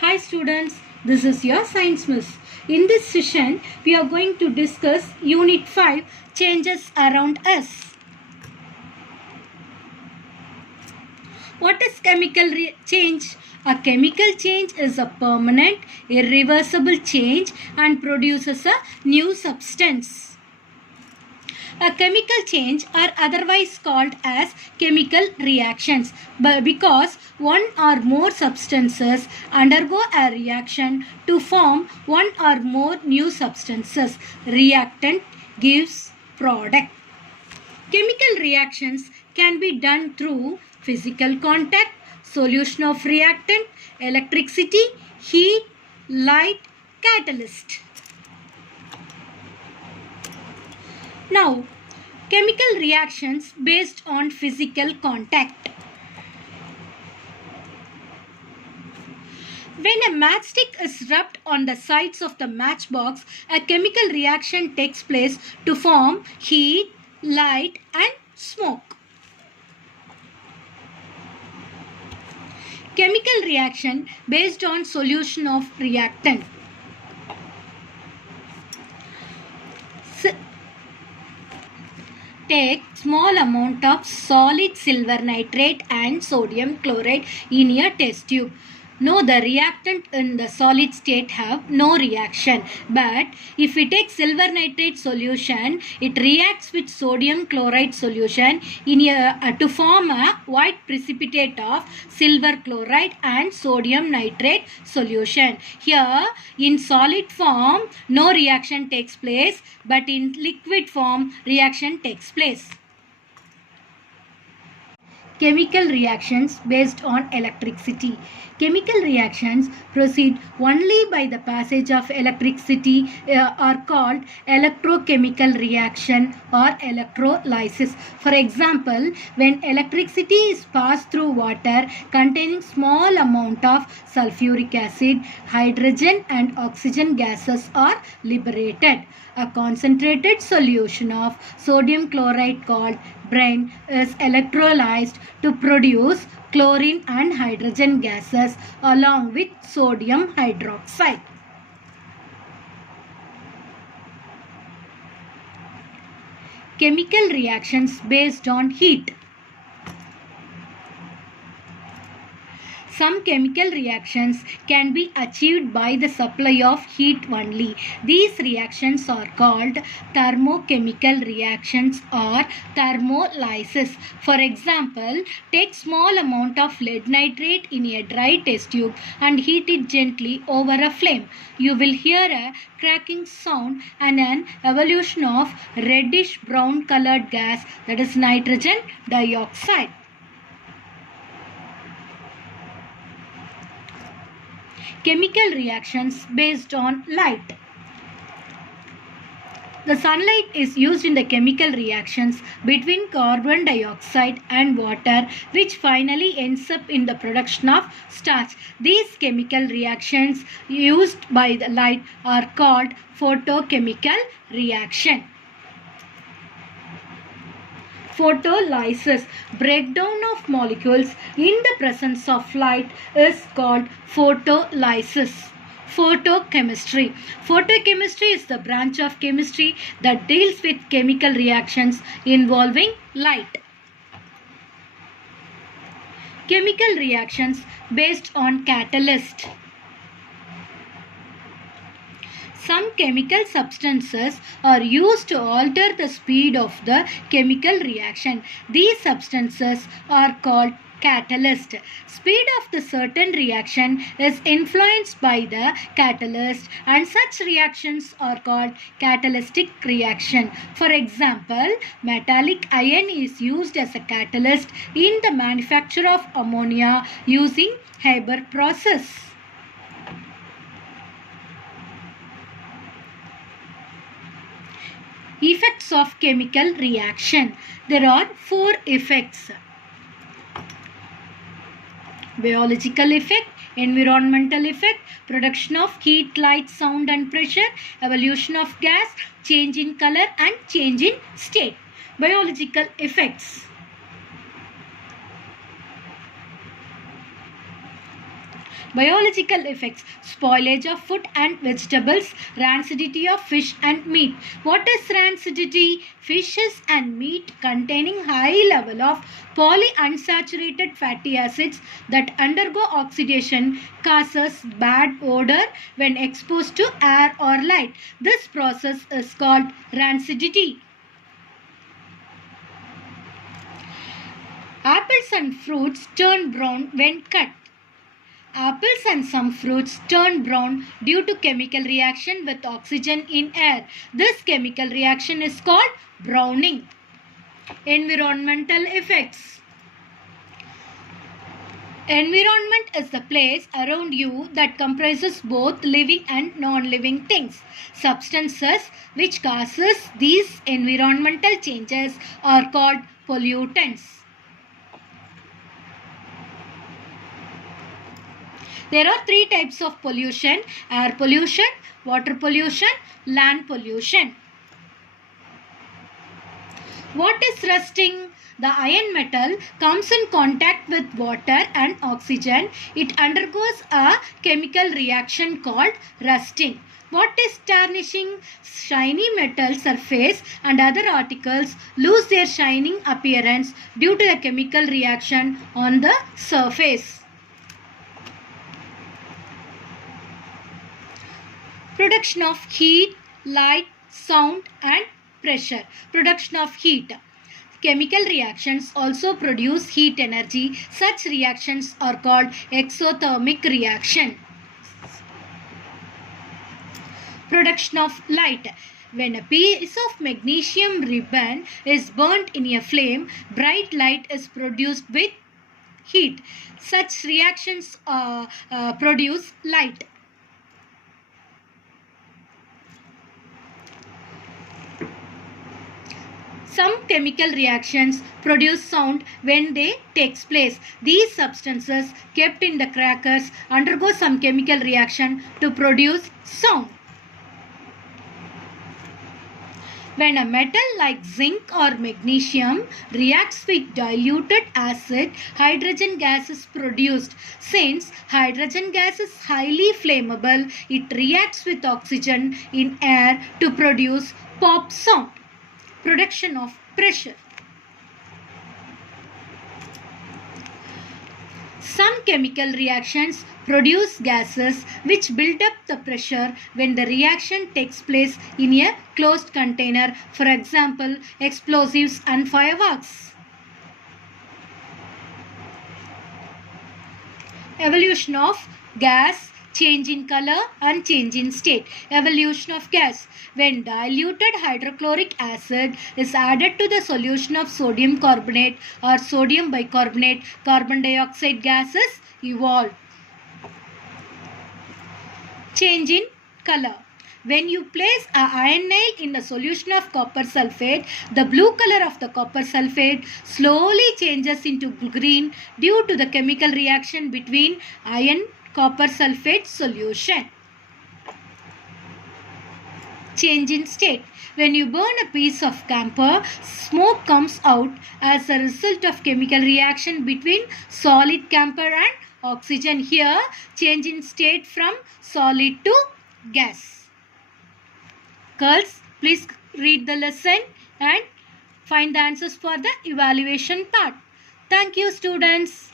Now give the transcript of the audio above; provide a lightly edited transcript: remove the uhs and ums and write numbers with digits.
Hi students, this is your Science Miss. In this session, we are going to discuss Unit 5, Changes Around Us. What is chemical change? A chemical change is a permanent, irreversible change and produces a new substance. A chemical change are otherwise called as chemical reactions because one or more substances undergo a reaction to form one or more new substances. Reactant gives product. Chemical reactions can be done through physical contact, solution of reactant, electricity, heat, light, catalyst. Now, chemical reactions based on physical contact. When a matchstick is rubbed on the sides of the matchbox, a chemical reaction takes place to form heat, light and smoke. Chemical reaction based on solution of reactant. Take small amount of solid silver nitrate and sodium chloride in a test tube. No, the reactant in the solid state have no reaction. But if we take silver nitrate solution, it reacts with sodium chloride solution to form a white precipitate of silver chloride and sodium nitrate solution. Here in solid form, no reaction takes place, but in liquid form, reaction takes place. Chemical reactions based on electricity. Chemical reactions proceed only by the passage of electricity are called electrochemical reaction or electrolysis. For example, when electricity is passed through water containing small amount of sulfuric acid, hydrogen and oxygen gases are liberated. A concentrated solution of sodium chloride called brine is electrolyzed to produce chlorine and hydrogen gases along with sodium hydroxide. Chemical reactions based on heat. Some chemical reactions can be achieved by the supply of heat only. These reactions are called thermochemical reactions or thermolysis. For example, take small amount of lead nitrate in a dry test tube and heat it gently over a flame. You will hear a cracking sound and an evolution of reddish brown colored gas, that is nitrogen dioxide. Chemical reactions based on light. The sunlight is used in the chemical reactions between carbon dioxide and water, which finally ends up in the production of starch. These chemical reactions used by the light are called photochemical reaction. Photolysis, breakdown of molecules in the presence of light, is called photolysis. Photochemistry. Photochemistry is the branch of chemistry that deals with chemical reactions involving light. Chemical reactions based on catalyst. Some chemical substances are used to alter the speed of the chemical reaction. These substances are called catalyst. Speed of the certain reaction is influenced by the catalyst and such reactions are called catalytic reaction. For example, metallic iron is used as a catalyst in the manufacture of ammonia using Haber process. Effects of chemical reaction. There are 4 effects. Biological effect, environmental effect, production of heat, light, sound and pressure, evolution of gas, change in color and change in state. Biological effects. Biological effects: spoilage of food and vegetables, rancidity of fish and meat. What is rancidity? Fishes and meat containing high level of polyunsaturated fatty acids that undergo oxidation causes bad odor when exposed to air or light. This process is called rancidity. Apples and fruits turn brown when cut. Apples and some fruits turn brown due to chemical reaction with oxygen in air. This chemical reaction is called browning. Environmental effects. Environment is the place around you that comprises both living and non-living things. Substances which causes these environmental changes are called pollutants. There are three types of pollution: air pollution, water pollution, land pollution. What is rusting? The iron metal comes in contact with water and oxygen. It undergoes a chemical reaction called rusting. What is tarnishing? Shiny metal surface and other articles lose their shining appearance due to a chemical reaction on the surface. Production of heat, light, sound and pressure. Production of heat. Chemical reactions also produce heat energy. Such reactions are called exothermic reaction. Production of light. When a piece of magnesium ribbon is burnt in a flame, bright light is produced with heat. Such reactions produce light. Some chemical reactions produce sound when they takes place. These substances kept in the crackers undergo some chemical reaction to produce sound. When a metal like zinc or magnesium reacts with diluted acid, hydrogen gas is produced. Since hydrogen gas is highly flammable, it reacts with oxygen in air to produce pop sound. Production of pressure. Some chemical reactions produce gases which build up the pressure when the reaction takes place in a closed container. For example, explosives and fireworks. Evolution of gas: change in color and change in state. Evolution of gas. When diluted hydrochloric acid is added to the solution of sodium carbonate or sodium bicarbonate, carbon dioxide gases evolve. Change in color. When you place an iron nail in a solution of copper sulfate, the blue color of the copper sulfate slowly changes into green due to the chemical reaction between iron copper sulfate solution. Change in state. When you burn a piece of camphor, smoke comes out as a result of chemical reaction between solid camphor and oxygen. Here, change in state from solid to gas. Girls, please read the lesson and find the answers for the evaluation part. Thank you, students.